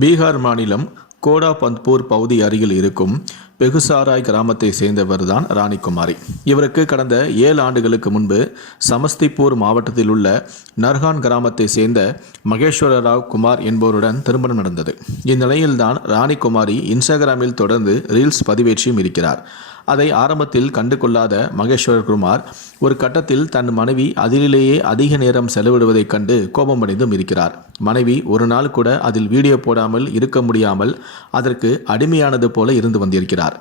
பீகார் மாநிலம் கோடாபந்த்பூர் பகுதி அருகில் இருக்கும் பெகுசாராய் கிராமத்தை சேர்ந்தவர் தான் ராணிகுமாரி இவருக்கு கடந்த ஏழு ஆண்டுகளுக்கு முன்பு சமஸ்திபூர் மாவட்டத்தில் உள்ள நர்ஹான் கிராமத்தை சேர்ந்த மகேஸ்வர ராவ் குமார் என்பவருடன் திருமணம் நடந்தது. இந்நிலையில்தான் ராணிகுமாரி இன்ஸ்டாகிராமில் தொடர்ந்து ரீல்ஸ் பதிவேற்றியும் இருக்கிறார். அதை ஆரம்பத்தில் கண்டு கொள்ளாத மகேஸ்வர் குமார் ஒரு கட்டத்தில் தன் மனைவி அதிலேயே அதிக நேரம் செலவிடுவதைக் கண்டு கோபமடைந்தும் இருக்கிறார். மனைவி ஒரு நாள் கூட அதில் வீடியோ போடாமல் இருக்க முடியாமல் அதற்கு அடிமையானது போல இருந்து வந்திருக்கிறார்.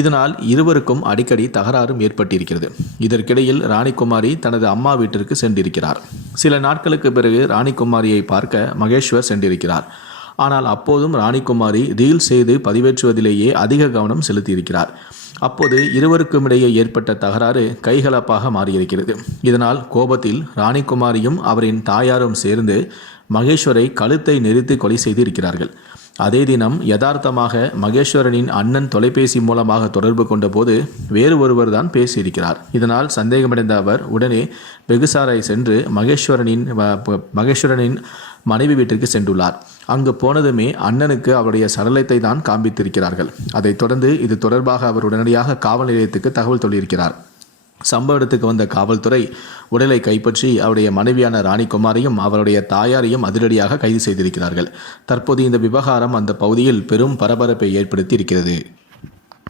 இதனால் இருவருக்கும் அடிக்கடி தகராறும் ஏற்பட்டிருக்கிறது. இதற்கிடையில் ராணிகுமாரி தனது அம்மா வீட்டிற்கு சென்றிருக்கிறார். சில நாட்களுக்கு பிறகு ராணிகுமாரியை பார்க்க மகேஸ்வர் சென்றிருக்கிறார். ஆனால் அப்போதும் ராணிகுமாரி ரீல் செய்து பதிவேற்றுவதிலேயே அதிக கவனம் செலுத்தியிருக்கிறார். அப்போது இருவருக்கும் இடையே ஏற்பட்ட தகராறு கைகலப்பாக மாறியிருக்கிறது. இதனால் கோபத்தில் ராணிகுமாரியும் அவரின் தாயாரும் சேர்ந்து மகேஸ்வரை கழுத்தை நெரித்து கொலை செய்து இருக்கிறார்கள் அதே தினம் யதார்த்தமாக மகேஸ்வரனின் அண்ணன் தொலைபேசி மூலமாக தொடர்பு கொண்டபோது வேறு ஒருவர் தான் பேசியிருக்கிறார். இதனால் சந்தேகமடைந்த அவர் உடனே வெகுசாரை சென்று மகேஸ்வரனின் மகேஸ்வரனின் மனைவி வீட்டிற்கு சென்றுள்ளார். அங்கு போனதுமே அண்ணனுக்கு அவருடைய சடலத்தை தான் காண்பித்திருக்கிறார்கள். அதைத் தொடர்ந்து இது தொடர்பாக அவர் உடனடியாக காவல் நிலையத்துக்கு தகவல் சொல்லியிருக்கிறார். சம்பவ இடத்துக்கு வந்த காவல்துறை உடலை கைப்பற்றி அவருடைய மனைவியான ராணிகுமாரையும் அவருடைய தாயாரையும் அதிரடியாக கைது செய்திருக்கிறார்கள். தற்போது இந்த விவகாரம் அந்த பகுதியில் பெரும் பரபரப்பை ஏற்படுத்தி இருக்கிறது.